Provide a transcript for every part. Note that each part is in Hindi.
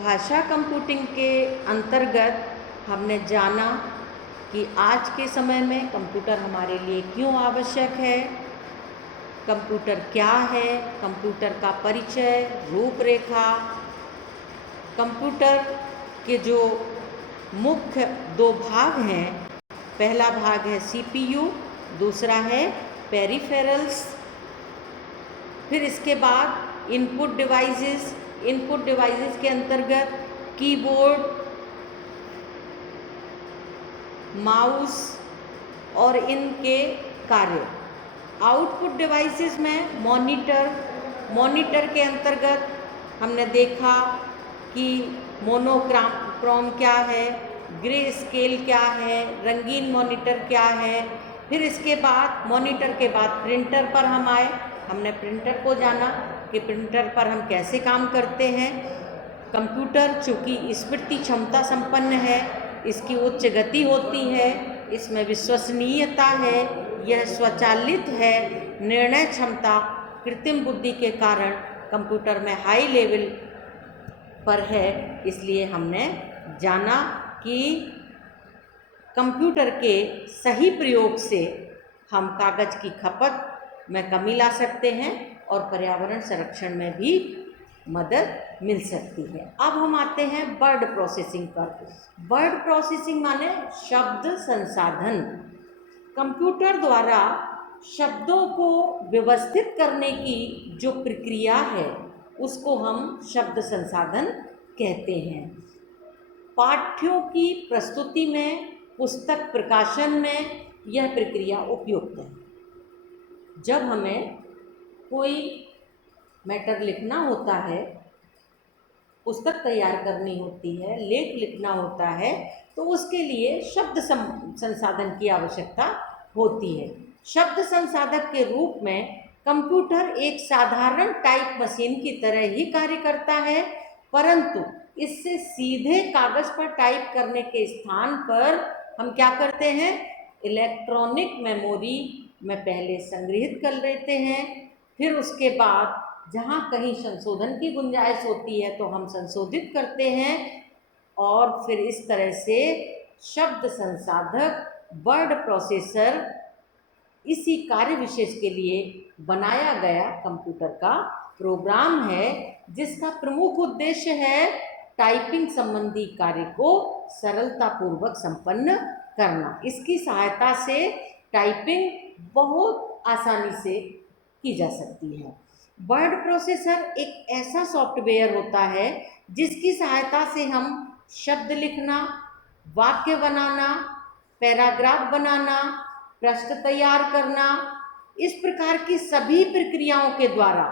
भाषा कंप्यूटिंग के अंतर्गत हमने जाना कि आज के समय में कंप्यूटर हमारे लिए क्यों आवश्यक है, कंप्यूटर क्या है, कंप्यूटर का परिचय, रूपरेखा, कंप्यूटर के जो मुख्य दो भाग हैं, पहला भाग है सीपीयू, दूसरा है पेरिफेरल्स। फिर इसके बाद इनपुट डिवाइसेस के अंतर्गत कीबोर्ड, माउस और इनके कार्य। आउटपुट डिवाइसेस में मॉनिटर के अंतर्गत हमने देखा कि मोनोक्रोम क्या है, ग्रे स्केल क्या है, रंगीन मॉनिटर क्या है। फिर इसके बाद मॉनिटर के बाद प्रिंटर पर हम आए, हमने प्रिंटर को जाना कि प्रिंटर पर हम कैसे काम करते हैं। कंप्यूटर चूँकि स्मृति क्षमता संपन्न है, इसकी उच्च गति होती है, इसमें विश्वसनीयता है, यह स्वचालित है, निर्णय क्षमता कृत्रिम बुद्धि के कारण कंप्यूटर में हाई लेवल पर है। इसलिए हमने जाना कि कंप्यूटर के सही प्रयोग से हम कागज़ की खपत में कमी ला सकते हैं और पर्यावरण संरक्षण में भी मदद मिल सकती है। अब हम आते हैं वर्ड प्रोसेसिंग पर। वर्ड प्रोसेसिंग माने शब्द संसाधन। कंप्यूटर द्वारा शब्दों को व्यवस्थित करने की जो प्रक्रिया है उसको हम शब्द संसाधन कहते हैं। पाठ्यों की प्रस्तुति में, पुस्तक प्रकाशन में यह प्रक्रिया उपयुक्त है। जब हमें कोई मैटर लिखना होता है, पुस्तक तैयार करनी होती है, लेख लिखना होता है, तो उसके लिए शब्द संसाधन की आवश्यकता होती है। शब्द संसाधक के रूप में कंप्यूटर एक साधारण टाइप मशीन की तरह ही कार्य करता है, परंतु इससे सीधे कागज पर टाइप करने के स्थान पर हम क्या करते हैं, इलेक्ट्रॉनिक मेमोरी में पहले संग्रहित कर लेते हैं। फिर उसके बाद जहाँ कहीं संशोधन की गुंजाइश होती है तो हम संशोधित करते हैं और फिर इस तरह से शब्द संसाधक वर्ड प्रोसेसर इसी कार्य विशेष के लिए बनाया गया कंप्यूटर का प्रोग्राम है, जिसका प्रमुख उद्देश्य है टाइपिंग संबंधी कार्य को सरलतापूर्वक संपन्न करना। इसकी सहायता से टाइपिंग बहुत आसानी से की जा सकती है। वर्ड प्रोसेसर एक ऐसा सॉफ्टवेयर होता है जिसकी सहायता से हम शब्द लिखना, वाक्य बनाना, पैराग्राफ बनाना, पृष्ठ तैयार करना, इस प्रकार की सभी प्रक्रियाओं के द्वारा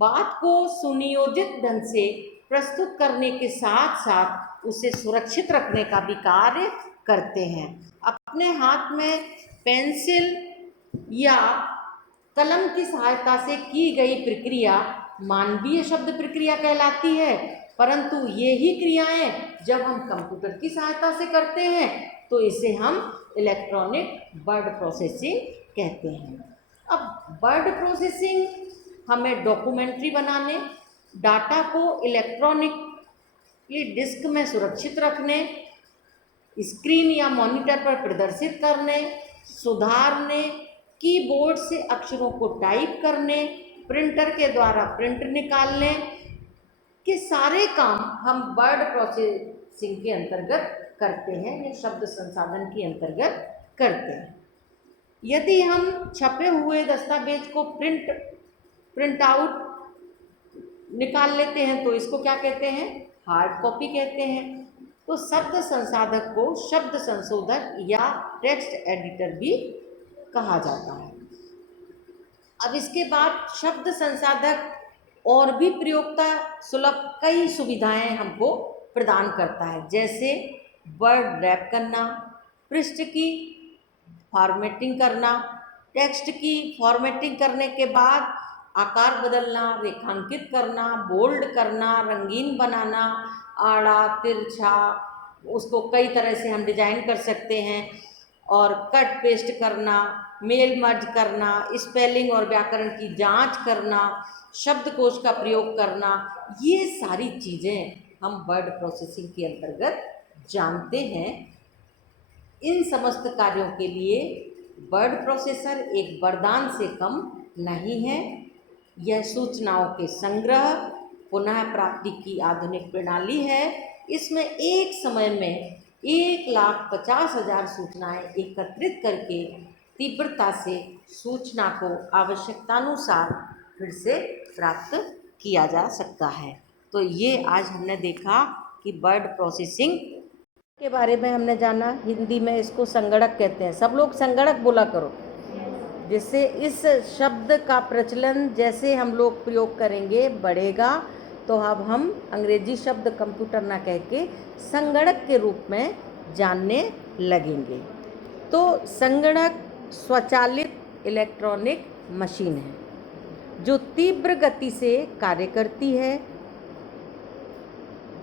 बात को सुनियोजित ढंग से प्रस्तुत करने के साथ साथ उसे सुरक्षित रखने का भी कार्य करते हैं। अपने हाथ में पेंसिल या कलम की सहायता से की गई प्रक्रिया मानवीय शब्द प्रक्रिया कहलाती है, परंतु ये ही क्रियाएं जब हम कंप्यूटर की सहायता से करते हैं तो इसे हम इलेक्ट्रॉनिक वर्ड प्रोसेसिंग कहते हैं। अब वर्ड प्रोसेसिंग हमें डॉक्यूमेंट्री बनाने, डाटा को इलेक्ट्रॉनिकली डिस्क में सुरक्षित रखने, स्क्रीन या मॉनिटर पर प्रदर्शित करने, सुधारने, कीबोर्ड से अक्षरों को टाइप करने, प्रिंटर के द्वारा प्रिंट निकालने के सारे काम हम वर्ड प्रोसेसिंग के अंतर्गत करते हैं या शब्द संसाधन के अंतर्गत करते हैं। यदि हम छपे हुए दस्तावेज को प्रिंट आउट निकाल लेते हैं तो इसको क्या कहते हैं, हार्ड कॉपी कहते हैं। तो शब्द संसाधक को शब्द संशोधक या टेक्स्ट एडिटर भी कहा जाता है। अब इसके बाद शब्द संसाधक और भी प्रयोगता सुलभ कई सुविधाएं हमको प्रदान करता है, जैसे वर्ड रैप करना, पृष्ठ की फॉर्मेटिंग करना, टेक्स्ट की फॉर्मेटिंग करने के बाद आकार बदलना, रेखांकित करना, बोल्ड करना, रंगीन बनाना, आड़ा तिरछा, उसको कई तरह से हम डिजाइन कर सकते हैं, और कट पेस्ट करना, मेल मर्ज करना, स्पेलिंग और व्याकरण की जांच करना, शब्दकोश का प्रयोग करना, ये सारी चीज़ें हम वर्ड प्रोसेसिंग के अंतर्गत जानते हैं। इन समस्त कार्यों के लिए वर्ड प्रोसेसर एक वरदान से कम नहीं है। यह सूचनाओं के संग्रह, पुनः प्राप्ति की आधुनिक प्रणाली है। इसमें एक समय में 1,50,000 सूचनाएं एकत्रित करके तीव्रता से सूचना को आवश्यकतानुसार फिर से प्राप्त किया जा सकता है। तो ये आज हमने देखा कि वर्ड प्रोसेसिंग के बारे में हमने जाना। हिंदी में इसको संगणक कहते हैं। सब लोग संगणक बोला करो, जिससे इस शब्द का प्रचलन जैसे हम लोग प्रयोग करेंगे बढ़ेगा। तो अब हम अंग्रेजी शब्द कंप्यूटर ना कह के संगणक के रूप में जानने लगेंगे। तो संगणक स्वचालित इलेक्ट्रॉनिक मशीन है जो तीव्र गति से कार्य करती है।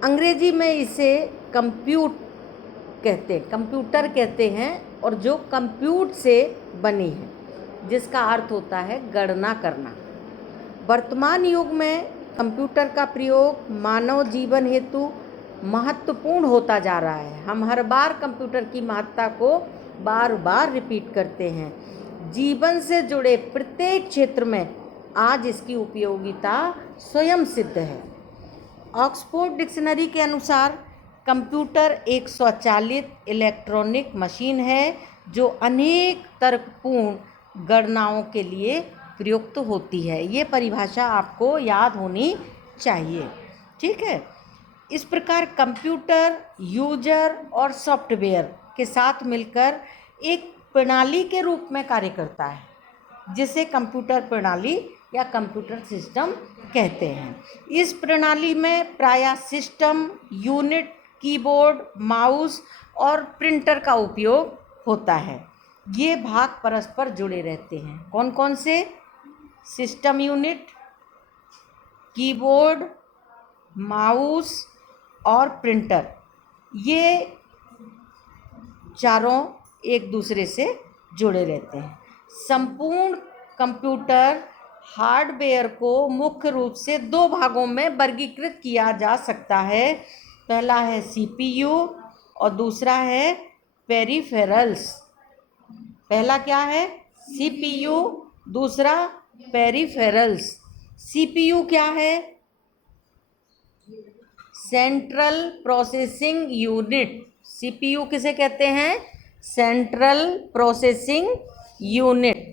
अंग्रेजी में इसे कंप्यूटर कहते हैं और जो कंप्यूट से बनी है, जिसका अर्थ होता है गणना करना। वर्तमान युग में कंप्यूटर का प्रयोग मानव जीवन हेतु महत्वपूर्ण होता जा रहा है। हम हर बार कंप्यूटर की महत्ता को बार बार रिपीट करते हैं। जीवन से जुड़े प्रत्येक क्षेत्र में आज इसकी उपयोगिता स्वयं सिद्ध है। ऑक्सफोर्ड डिक्शनरी के अनुसार कंप्यूटर एक स्वचालित इलेक्ट्रॉनिक मशीन है जो अनेक तर्कपूर्ण गणनाओं के लिए प्रयुक्त होती है। ये परिभाषा आपको याद होनी चाहिए, ठीक है। इस प्रकार कंप्यूटर यूजर और सॉफ्टवेयर के साथ मिलकर एक प्रणाली के रूप में कार्य करता है, जिसे कंप्यूटर प्रणाली या कंप्यूटर सिस्टम कहते हैं। इस प्रणाली में प्रायः सिस्टम, यूनिट, कीबोर्ड, माउस और प्रिंटर का उपयोग होता है। ये भाग परस्पर जुड़े रहते हैं। कौन कौन से? सिस्टम यूनिट, कीबोर्ड, माउस और प्रिंटर। ये चारों एक दूसरे से जुड़े रहते हैं। संपूर्ण कंप्यूटर हार्डवेयर को मुख्य रूप से दो भागों में वर्गीकृत किया जा सकता है। पहला है सीपीयू और दूसरा है पेरिफेरल्स। पहला क्या है? सीपीयू, दूसरा पेरिफेरल्स। सीपीयू क्या है? Central processing unit. सीपीयू किसे कहते हैं? Central processing unit.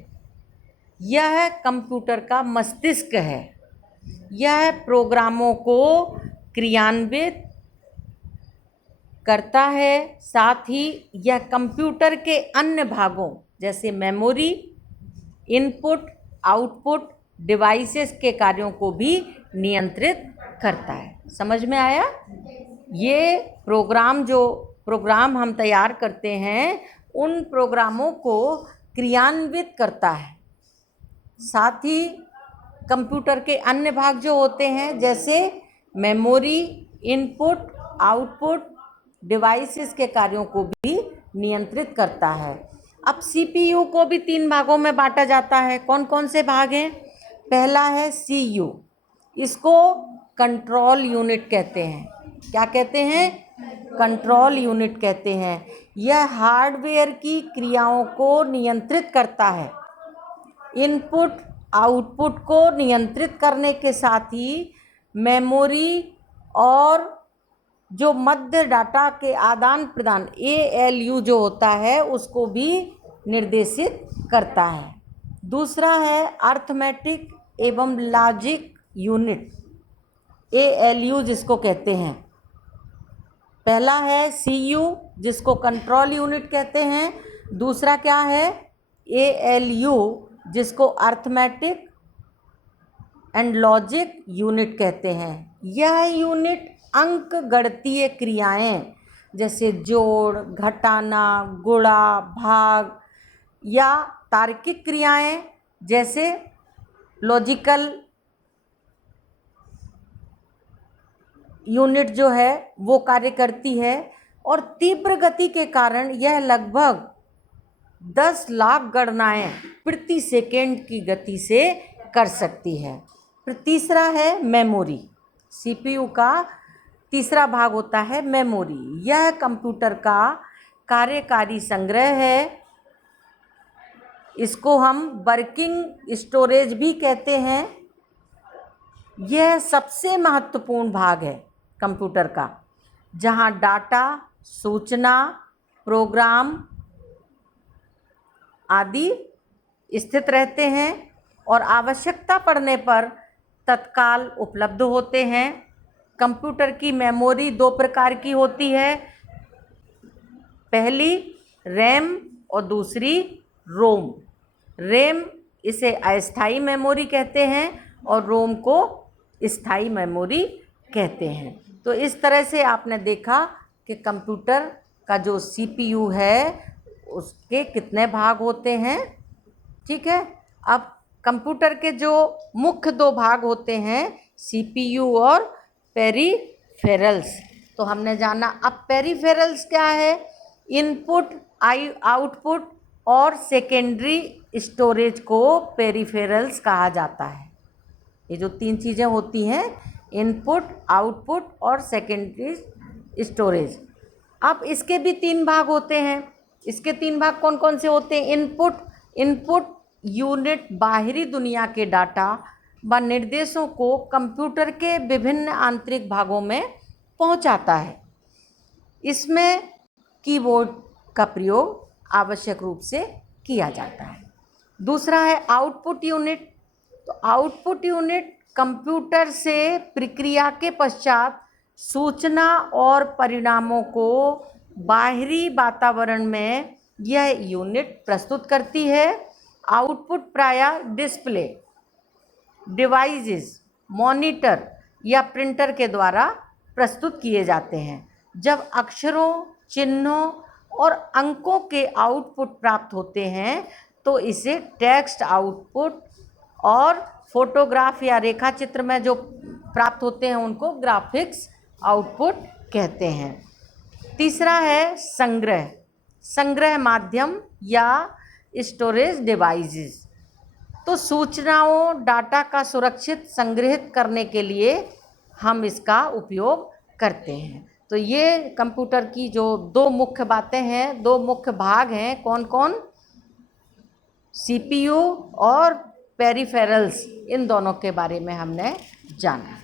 यह कंप्यूटर का मस्तिष्क है। यह प्रोग्रामों को क्रियान्वित करता है। साथ ही यह कंप्यूटर के अन्य भागों जैसे मेमोरी, इनपुट, आउटपुट डिवाइसेस के कार्यों को भी नियंत्रित करता है। समझ में आया? ये प्रोग्राम हम तैयार करते हैं, उन प्रोग्रामों को क्रियान्वित करता है। साथ ही कंप्यूटर के अन्य भाग जो होते हैं जैसे मेमोरी, इनपुट, आउटपुट डिवाइसेस के कार्यों को भी नियंत्रित करता है। अब सीपीयू को भी 3 भागों में बांटा जाता है। कौन कौन से भाग हैं? पहला है सीयू। इसको कंट्रोल यूनिट कहते हैं। क्या कहते हैं? कंट्रोल यूनिट कहते हैं। यह हार्डवेयर की क्रियाओं को नियंत्रित करता है। इनपुट आउटपुट को नियंत्रित करने के साथ ही मेमोरी और जो मध्य डाटा के आदान प्रदान ALU जो होता है उसको भी निर्देशित करता है। दूसरा है अर्थमेटिक एवं लॉजिक यूनिट, ALU जिसको कहते हैं। पहला है CU जिसको कंट्रोल यूनिट कहते हैं। दूसरा क्या है? ALU जिसको अर्थमेटिक एंड लॉजिक यूनिट कहते हैं। यह यूनिट अंक गणितीय क्रियाएं जैसे जोड़, घटाना, गुणा, भाग या तार्किक क्रियाएं जैसे लॉजिकल यूनिट जो है वो कार्य करती है। और तीव्र गति के कारण यह लगभग 10 लाख गणनाएं प्रति सेकेंड की गति से कर सकती है। फिर तीसरा है मेमोरी। सीपीयू का तीसरा भाग होता है मेमोरी। यह कंप्यूटर का कार्यकारी संग्रह है। इसको हम वर्किंग स्टोरेज भी कहते हैं। यह सबसे महत्वपूर्ण भाग है कंप्यूटर का, जहां डाटा, सूचना, प्रोग्राम आदि स्थित रहते हैं और आवश्यकता पड़ने पर तत्काल उपलब्ध होते हैं। कंप्यूटर की मेमोरी दो प्रकार की होती है, पहली रैम और दूसरी रोम। रैम इसे अस्थायी मेमोरी कहते हैं और रोम को स्थायी मेमोरी कहते हैं। तो इस तरह से आपने देखा कि कंप्यूटर का जो सीपीयू है उसके कितने भाग होते हैं। ठीक है, अब कंप्यूटर के जो मुख्य दो भाग होते हैं, सीपीयू और पेरिफेरल्स, तो हमने जाना। अब पेरिफेरल्स क्या है? इनपुट, आउटपुट और सेकेंडरी स्टोरेज को पेरिफेरल्स कहा जाता है। ये जो तीन चीज़ें होती हैं, इनपुट, आउटपुट और सेकेंडरी स्टोरेज। अब इसके भी तीन भाग होते हैं। इसके तीन भाग कौन कौन से होते हैं? इनपुट यूनिट बाहरी दुनिया के डाटा व निर्देशों को कंप्यूटर के विभिन्न आंतरिक भागों में पहुंचाता है। इसमें कीबोर्ड का प्रयोग आवश्यक रूप से किया जाता है। दूसरा है आउटपुट यूनिट। तो आउटपुट यूनिट कंप्यूटर से प्रक्रिया के पश्चात सूचना और परिणामों को बाहरी वातावरण में यह यूनिट प्रस्तुत करती है। आउटपुट प्रायः डिस्प्ले, डिवाइसेस, मॉनिटर या प्रिंटर के द्वारा प्रस्तुत किए जाते हैं। जब अक्षरों, चिन्हों और अंकों के आउटपुट प्राप्त होते हैं तो इसे टेक्स्ट आउटपुट, और फोटोग्राफ या रेखा चित्र में जो प्राप्त होते हैं उनको ग्राफिक्स आउटपुट कहते हैं। तीसरा है संग्रह माध्यम या स्टोरेज डिवाइसेस। तो सूचनाओं, डाटा का सुरक्षित संग्रहित करने के लिए हम इसका उपयोग करते हैं। तो ये कंप्यूटर की जो दो मुख्य बातें हैं, दो मुख्य भाग हैं, कौन कौन? सीपीयू और पेरिफेरल्स, इन दोनों के बारे में हमने जाना।